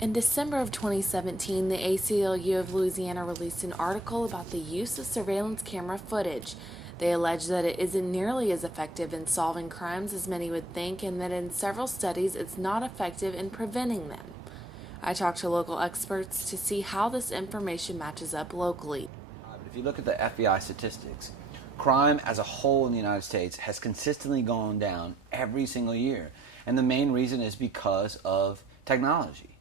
In December of 2017, the ACLU of Louisiana released an article about the use of surveillance camera footage. They allege that it isn't nearly as effective in solving crimes as many would think, and that in several studies it's not effective in preventing them. I talked to local experts to see how this information matches up locally. If you look at the FBI statistics, crime as a whole in the United States has consistently gone down every single year. And the main reason is because of technology.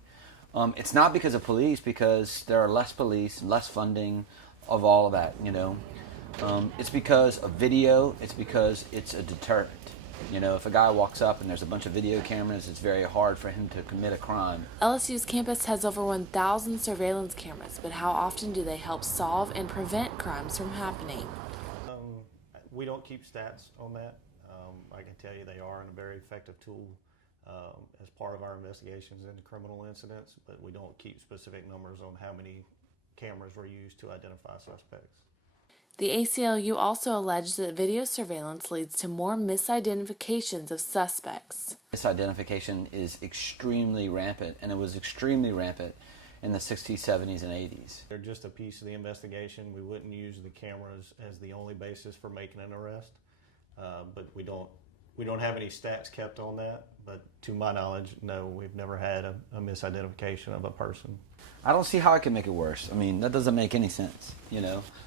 It's not because of police, because there are less police, less funding of all of that, It's because of video, it's because it's a deterrent. If a guy walks up and there's a bunch of video cameras, it's very hard for him to commit a crime. LSU's campus has over 1,000 surveillance cameras, but how often do they help solve and prevent crimes from happening? We don't keep stats on that. I can tell you they are a very effective tool as part of our investigations into criminal incidents, but we don't keep specific numbers on how many cameras were used to identify suspects. The ACLU also alleged that video surveillance leads to more misidentifications of suspects. Misidentification is extremely rampant, and it was extremely rampant in the 60s, 70s, and 80s. They're just a piece of the investigation. We wouldn't use the cameras as the only basis for making an arrest, but we don't have any stats kept on that. But to my knowledge, no, we've never had a misidentification of a person. I don't see how I can make it worse. That doesn't make any sense,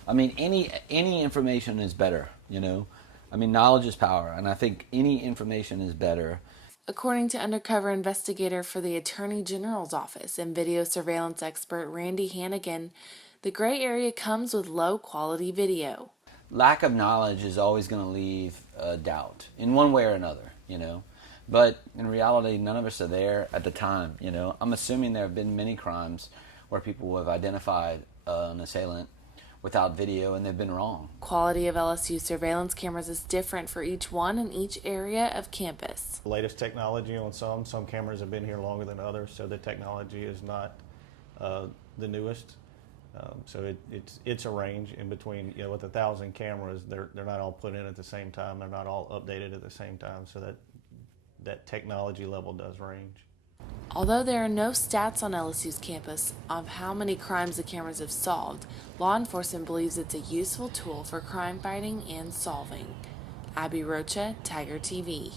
Any information is better, Knowledge is power, and I think any information is better. According to undercover investigator for the Attorney General's office and video surveillance expert Randy Hannigan, the gray area comes with low-quality video. Lack of knowledge is always going to leave doubt in one way or another, But in reality, none of us are there at the time, I'm assuming there have been many crimes where people have identified an assailant without video and they've been wrong. Quality of LSU surveillance cameras is different for each one in each area of campus. The latest technology on some cameras have been here longer than others, so the technology is not the newest. So it's a range in between. With 1,000 cameras, they're not all put in at the same time. They're not all updated at the same time. So that technology level does range. Although there are no stats on LSU's campus of how many crimes the cameras have solved, law enforcement believes it's a useful tool for crime fighting and solving. Abby Rocha, Tiger TV.